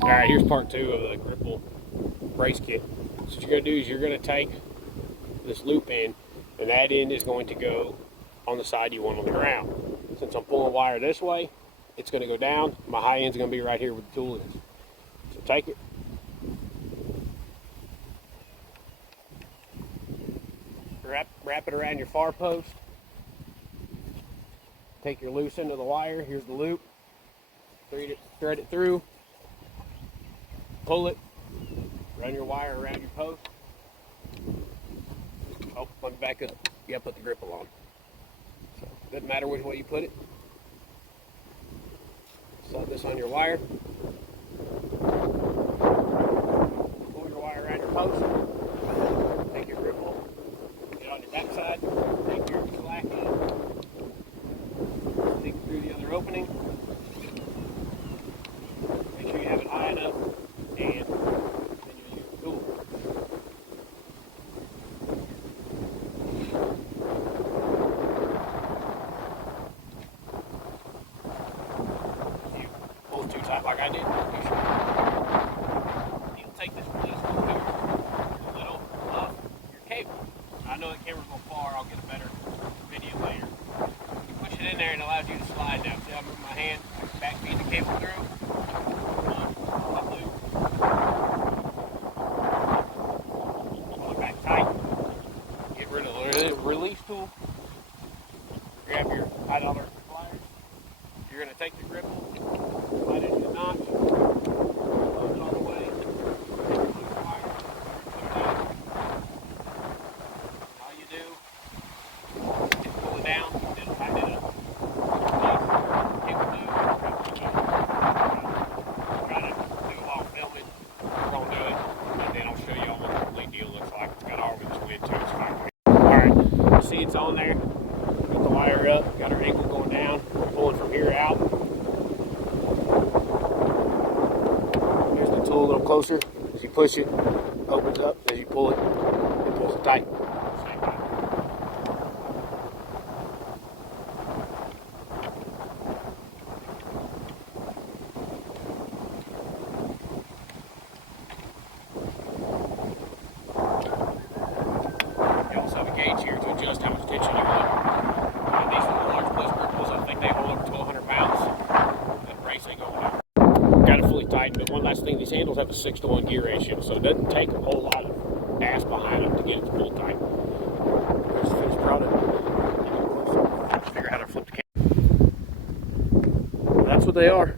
Alright, here's part 2 of the gripple brace kit. So what you're going to do is you're going to take this loop in, and that end is going to go on the side you want on the ground. Since I'm pulling wire this way, it's going to go down. My high end's going to be right here where the tool is. So take it. Wrap it around your far post. Take your loose end of the wire. Here's the loop. Thread it through. Pull it. Run your wire around your post. Oh, let me back up. You gotta put the gripple on. So doesn't matter which way you put it. Slide this on your wire. Pull your wire around your post. Take your gripple. Get on your back side. Take your slack in. Take it through the other opening. Make sure you have it high enough, and then you'll use the tool. If you pull too tight like I did, you'll take this release tool here a little off your cable. I know the camera's going far, I'll get a better video later. You push it in there and it allows you to slide now. See how I move my hand, back feed the cable through. Pull it back tight. Get rid of the release tool. Grab your $5 pliers. You're going to take the gripple, slide it in the notch, close it all the way. Pull your wire, put it out. All you do is pull it down, then tighten it up. See, it's on there. Got the wire up, got our ankle going down, pulling from here out. Here's the tool a little closer. As you push it, it opens up. As you pull it, it pulls it tight. You also have a gauge here to adjust how much tension you want. These are the large plus gripples. I think they hold over 1,200 pounds. That brace ain't going out. Got it fully tightened, but one last thing, these handles have a 6-to-1 gear ratio, so it doesn't take a whole lot of ass behind them to get it to pull tight. Here's the finished product. Figure out how to flip the camera. That's what they are.